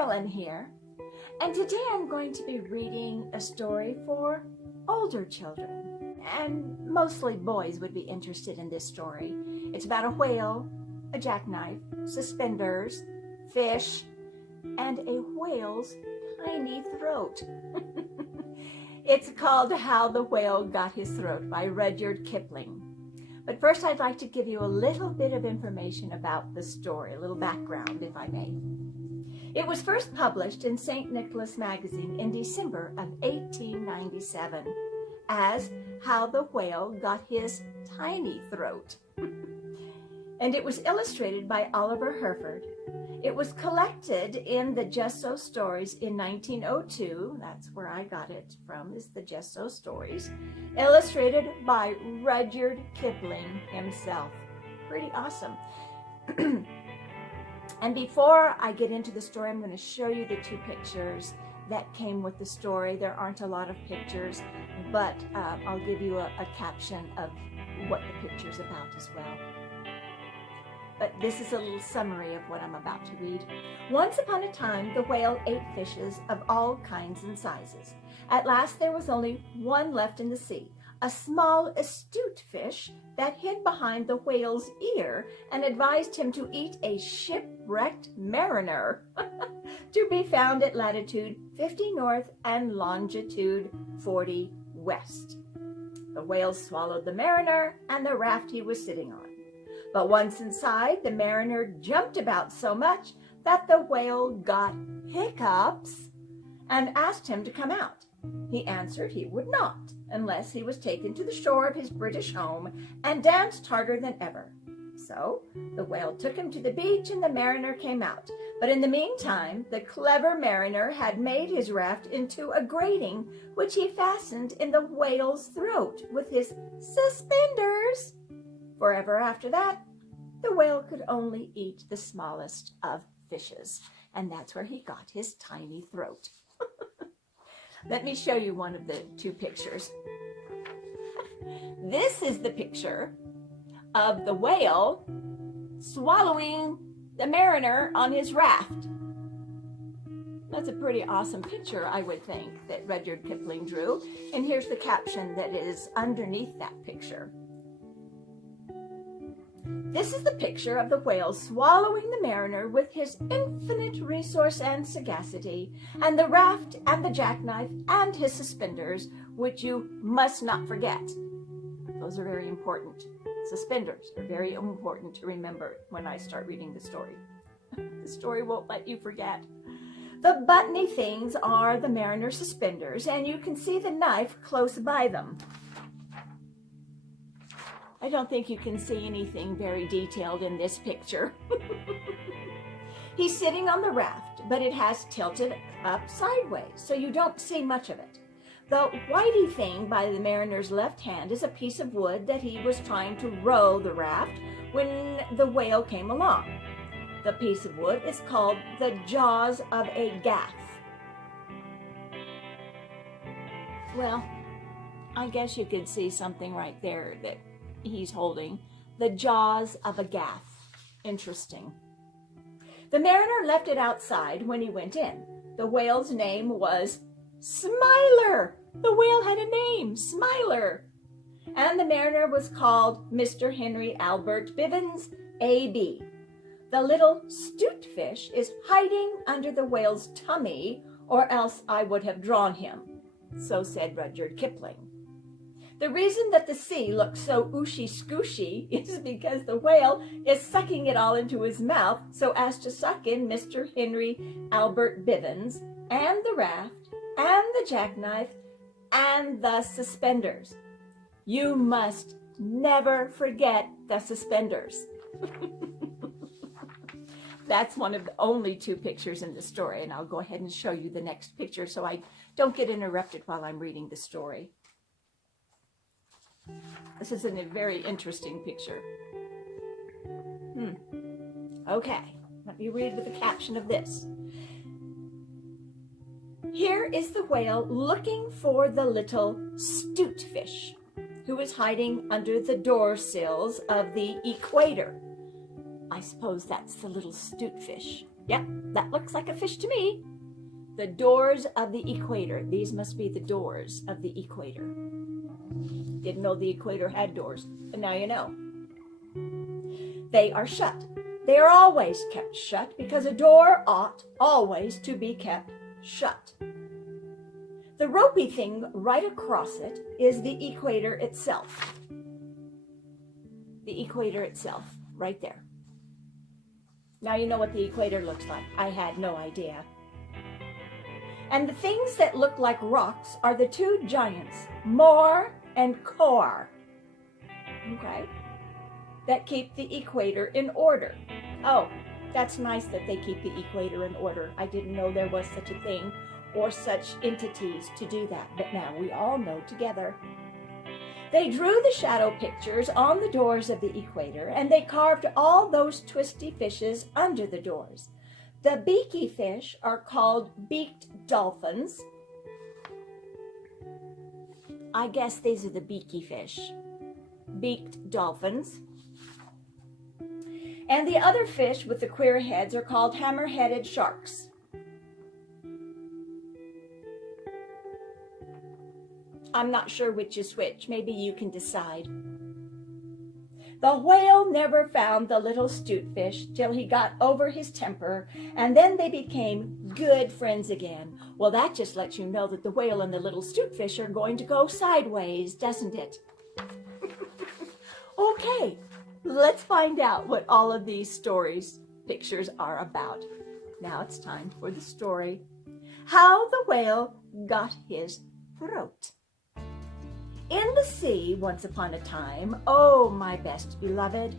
Sherlynn here, and today I'm going to be reading a story for older children, and mostly boys would be interested in this story. It's about a whale, a jackknife, suspenders, fish, and a whale's tiny throat. It's called How the Whale Got His Throat by Rudyard Kipling. But first I'd like to give you a little bit of information about the story, a little background if I may. It was first published in St. Nicholas magazine in December of 1897 as How the Whale Got His Tiny Throat. And it was illustrated by Oliver Herford. It was collected in the Just So Stories in 1902. That's where I got it from, is the Just So Stories. Illustrated by Rudyard Kipling himself. Pretty awesome. And before I get into the story, I'm going to show you the two pictures that came with the story. There aren't a lot of pictures, but I'll give you a caption of what the picture's about as well. But this is a little summary of what I'm about to read. Once upon a time, the whale ate fishes of all kinds and sizes. At last, there was only one left in the sea, a small, astute fish that hid behind the whale's ear and advised him to eat a shipwrecked mariner to be found at latitude 50 north and longitude 40 west. The whale swallowed the mariner and the raft he was sitting on. But once inside, the mariner jumped about so much that the whale got hiccups and asked him to come out. He answered he would not, unless he was taken to the shore of his British home and danced harder than ever. So the whale took him to the beach and the mariner came out. But in the meantime, the clever mariner had made his raft into a grating, which he fastened in the whale's throat with his suspenders. Forever after that, the whale could only eat the smallest of fishes, and that's where he got his tiny throat. Let me show you one of the two pictures. This is the picture of the whale swallowing the mariner on his raft. That's a pretty awesome picture, I would think, that Rudyard Kipling drew. And here's the caption that is underneath that picture. This is the picture of the whale swallowing the mariner with his infinite resource and sagacity, and the raft and the jackknife and his suspenders, which you must not forget. Those are very important. Suspenders are very important to remember when I start reading the story. The story won't let you forget. The buttony things are the mariner's suspenders, and you can see the knife close by them. I don't think you can see anything very detailed in this picture. He's sitting on the raft, but it has tilted up sideways, so you don't see much of it. The whitey thing by the mariner's left hand is a piece of wood that he was trying to row the raft when the whale came along. The piece of wood is called the jaws of a gaff. Well, I guess you could see something right there that he's holding, the jaws of a gaff. Interesting. The mariner left it outside when he went in. The whale's name was Smiler. The whale had a name, Smiler. And the mariner was called Mr. Henry Albert Bivens, A.B. The little Stute Fish is hiding under the whale's tummy, or else I would have drawn him. So said Rudyard Kipling. The reason that the sea looks so ooshy-scooshy is because the whale is sucking it all into his mouth so as to suck in Mr. Henry Albert Bivens and the raft and the jackknife and the suspenders. You must never forget the suspenders. That's one of the only two pictures in the story, and I'll go ahead and show you the next picture so I don't get interrupted while I'm reading the story. This is a very interesting picture. Okay, let me read with the caption of this. Here is the whale looking for the little Stute Fish, who is hiding under the door sills of the equator. I suppose that's the little Stute Fish. Yep, that looks like a fish to me. The doors of the equator. These must be the doors of the equator. Didn't know the equator had doors, but now you know. They are shut. They are always kept shut because a door ought always to be kept shut. The ropey thing right across it is the equator itself. The equator itself, right there. Now you know what the equator looks like. I had no idea. And the things that look like rocks are the two giants, Mor and Kor, okay, that keep the equator in order. Oh, that's nice that they keep the equator in order. I didn't know there was such a thing or such entities to do that, but now we all know together. They drew the shadow pictures on the doors of the equator, and they carved all those twisty fishes under the doors. The beaky fish are called beaked dolphins. I guess these are the beaky fish. Beaked dolphins. And the other fish with the queer heads are called hammer-headed sharks. I'm not sure which is which. Maybe you can decide. The whale never found the little Stute Fish till he got over his temper, and then they became good friends again. Well, that just lets you know that the whale and the little Stute Fish are going to go sideways, doesn't it? Okay, let's find out what all of these pictures are about. Now it's time for the story. How the Whale Got His Throat. In the sea, once upon a time, oh, my best beloved,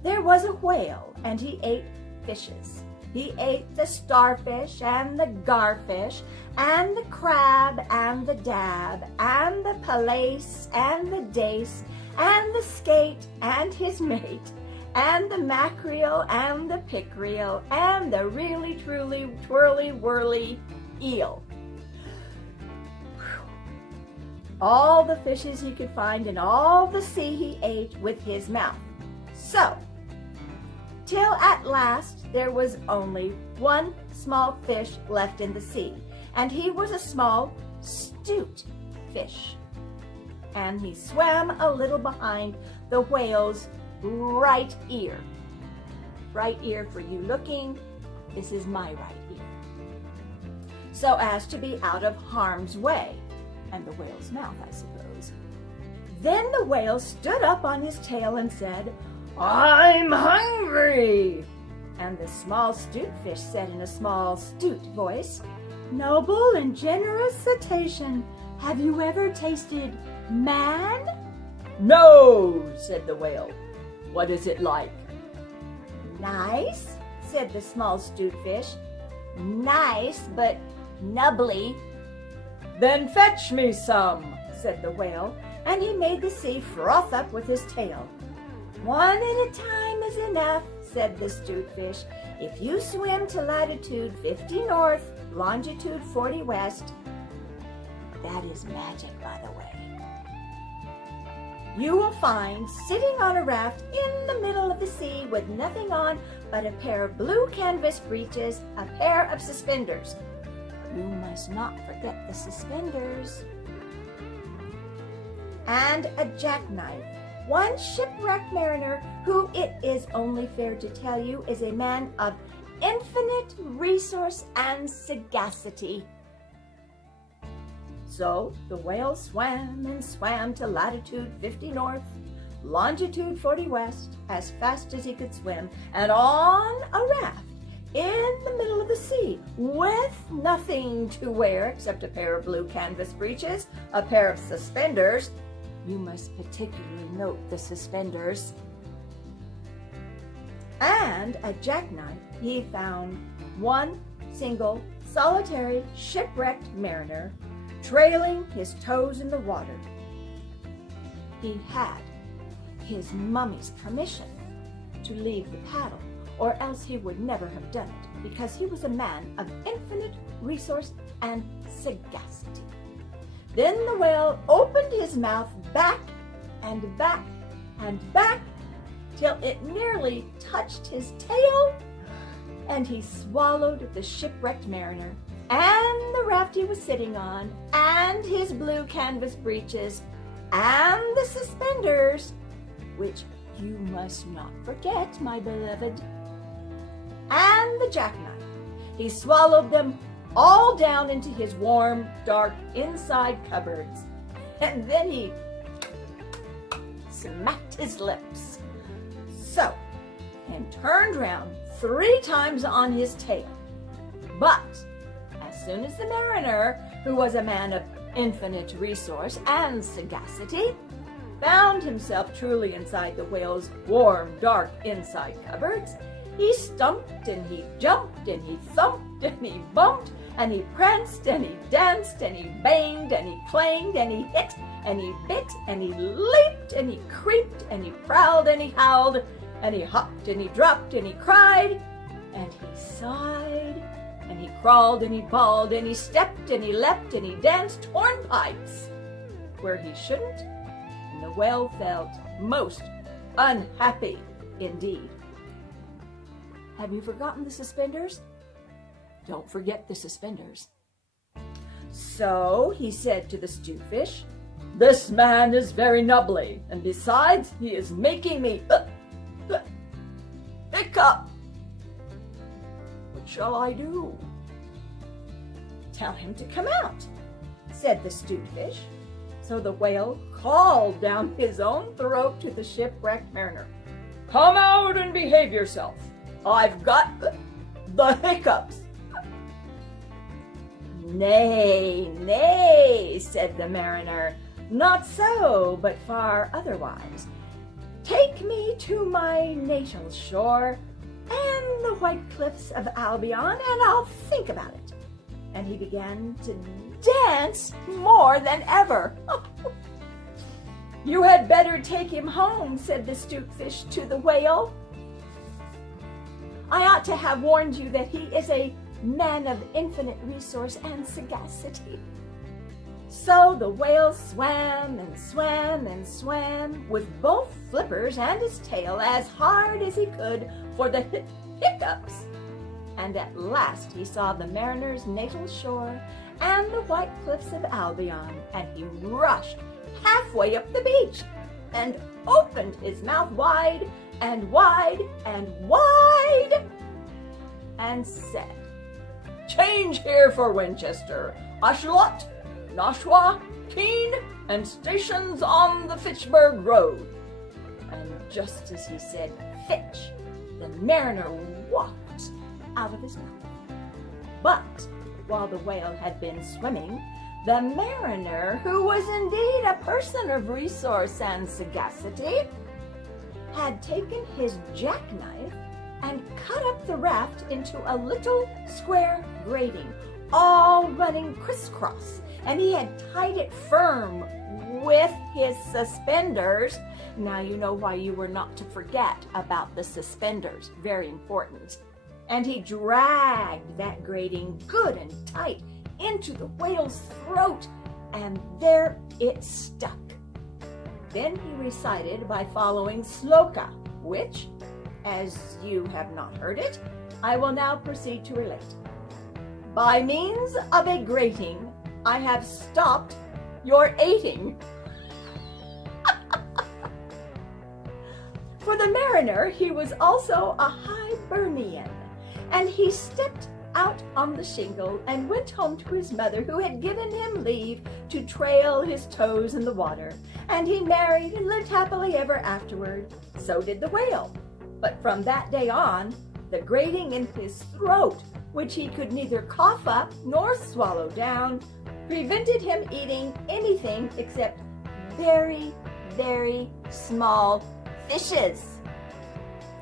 there was a whale, and he ate fishes. He ate the starfish, and the garfish, and the crab, and the dab, and the palais, and the dace, and the skate, and his mate, and the mackerel, and the pickerel, and the really, truly, twirly, whirly eel. All the fishes he could find in all the sea he ate with his mouth. So, till at last there was only one small fish left in the sea, and he was a small Stute Fish. And he swam a little behind the whale's right ear. Right ear for you looking, this is my right ear. So as to be out of harm's way. And the whale's mouth, I suppose. Then the whale stood up on his tail and said, "I'm hungry!" And the small Stute Fish said in a small Stute voice, "Noble and generous cetacean, have you ever tasted man?" "No," said the whale. "What is it like?" "Nice," said the small Stute Fish. "Nice, but nubbly." "Then fetch me some," said the whale, and he made the sea froth up with his tail. "One at a time is enough," said the Stute Fish. "If you swim to latitude 50 north, longitude 40 west, that is magic, by the way, you will find sitting on a raft in the middle of the sea with nothing on but a pair of blue canvas breeches, a pair of suspenders. You must not forget the suspenders. And a jackknife. One shipwrecked mariner who, it is only fair to tell you, is a man of infinite resource and sagacity." So the whale swam and swam to latitude 50 north, longitude 40 west, as fast as he could swim, and on a raft in the middle of the sea, with nothing to wear except a pair of blue canvas breeches, a pair of suspenders. You must particularly note the suspenders. And a jackknife. He found one single, solitary, shipwrecked mariner, trailing his toes in the water. He had his mummy's permission to leave the paddle, or else he would never have done it, because he was a man of infinite resource and sagacity. Then the whale opened his mouth back and back and back till it nearly touched his tail, and he swallowed the shipwrecked mariner, and the raft he was sitting on, and his blue canvas breeches, and the suspenders, which you must not forget, my beloved, and the jackknife. He swallowed them all down into his warm, dark inside cupboards, and then he smacked his lips. So, and turned round 3 times on his tail. But as soon as the mariner, who was a man of infinite resource and sagacity, found himself truly inside the whale's warm, dark inside cupboards, he stumped and he jumped and he thumped and he bumped and he pranced and he danced and he banged and he clanged and he hit and he bit and he leaped and he creeped and he prowled and he howled and he hopped and he dropped and he cried and he sighed and he crawled and he bawled and he stepped and he leapt and he danced hornpipes where he shouldn't, and the whale felt most unhappy indeed. Have you forgotten the suspenders? Don't forget the suspenders. So he said to the Stute Fish, "This man is very nubbly, and besides, he is making me hiccup. What shall I do?" "Tell him to come out," said the Stute Fish. So the whale called down his own throat to the shipwrecked mariner, "Come out and behave yourself. I've got the hiccups." "Nay, nay," said the mariner, "not so, but far otherwise. Take me to my natal shore and the white cliffs of Albion, and I'll think about it." And he began to dance more than ever. "You had better take him home," said the Stute Fish to the whale. "I ought to have warned you that he is a man of infinite resource and sagacity." So the whale swam and swam and swam with both flippers and his tail as hard as he could for the hiccups. And at last he saw the mariner's natal shore and the white cliffs of Albion, and he rushed halfway up the beach and opened his mouth wide and wide and wide and said, "Change here for Winchester, Ashuelot, Nashua, Keene, and stations on the Fitchburg Road." And just as he said "Fitch," the mariner walked out of his mouth. But while the whale had been swimming, the mariner, who was indeed a person of resource and sagacity, had taken his jackknife and cut up the raft into a little square grating, all running crisscross, and he had tied it firm with his suspenders. Now you know why you were not to forget about the suspenders, very important. And he dragged that grating good and tight into the whale's throat, and there it stuck. Then he recited by following sloka, which, as you have not heard it, I will now proceed to relate. "By means of a grating, I have stopped your eating." For the mariner, he was also a Hibernian, and he stepped out on the shingle and went home to his mother, who had given him leave to trail his toes in the water, and he married and lived happily ever afterward. So did the whale. But from that day on, the grating in his throat, which he could neither cough up nor swallow down, prevented him eating anything except very, very small fishes.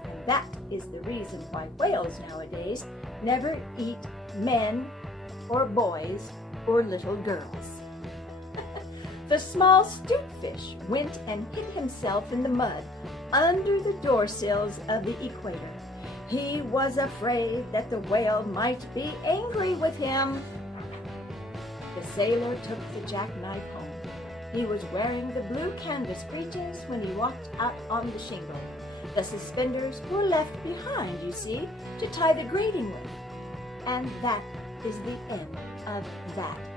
And that is the reason why whales nowadays never eat men or boys or little girls. The small Stute Fish went and hid himself in the mud under the door sills of the equator. He was afraid that the whale might be angry with him. The sailor took the jackknife home. He was wearing the blue canvas breeches when he walked out on the shingle. The suspenders were left behind, you see, to tie the grating with. And that is the end of that